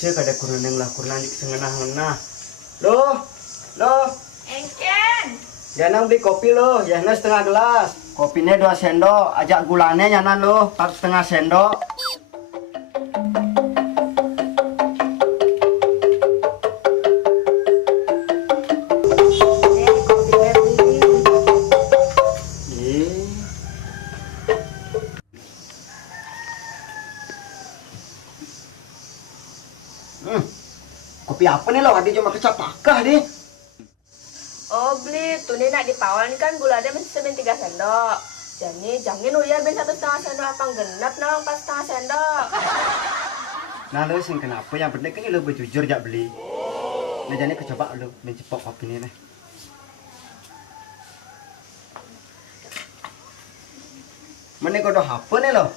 Cek ada kurang lah kurang sengenah-ngenah. Loh, loh. Engken. Jangan beli kopi loh, ya setengah gelas. Kopinya 2 sendok, ajak gulanya jangan loh, 4,5 sendok. Kopinya beli. Kopi apa nih lo? Adik cuma kecapakah nih? Oh beli, tuh nih nak dipawan kan gulanya mesti 3 sendok. Jadi jangan uya ben 1,5 sendok apa genap nang 4,5 sendok. Nah lo sing kenapa yang penting kan lo berjujur jak beli. Nah jadi kecoba lo mencepok kopi ini nih. Mana kau dah apa nih lo?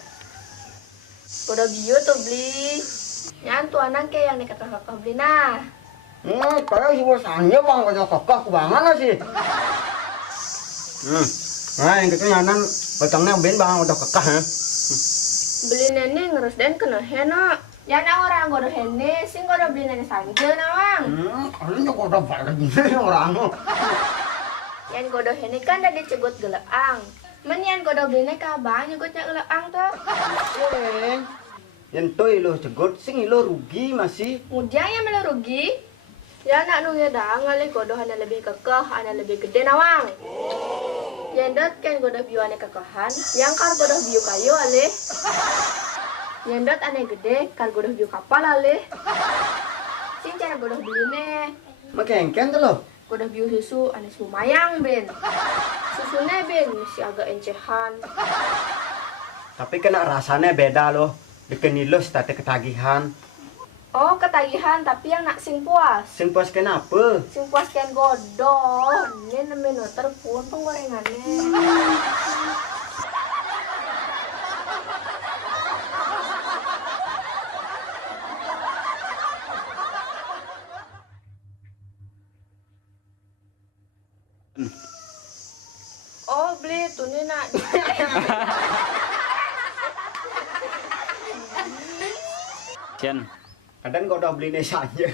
Udah bio tuh beli. Nyan tuh anak ke yang dekat kakak beli nah. Kayak si bosannya bang, kau kakak kebangan sih. Nah yang itu nyanan batangnya ben bang udah kakak ya. Beli nenek ngerus dan kena hena. Ya nang orang godo hene, sing godo beli nenek sangke nawang. Kalian kok udah balik gini orang. Yang godo hene kan dari cegot geleang. Menian godo beli nenek kabang nyegotnya geleang tuh. Yang toy lo cegot sing lo rugi masih. Ujang yang melo rugi. Ya nak nunggu dah ngali godo hana lebih kekeh, hana lebih gede nawang. Yang dot kan godo biu ane kekehan, yang kar godo biu kayu alih. Yang dot ane gede, kar godo biu kapal alih. Sing cara godo beli ne. Makengken tuh lo. Godo biu susu ane lumayan ben. Susunya ben si agak encehan. Tapi kena rasanya beda loh. Bikin lo state ketagihan. Oh ketagihan tapi yang nak sing puas. Sing puas kenapa? Sing puas kan godo. Ini namanya terpun penggorengannya. Oh beli tuh nih nak. Chen. Kadang kau udah beli nesanya.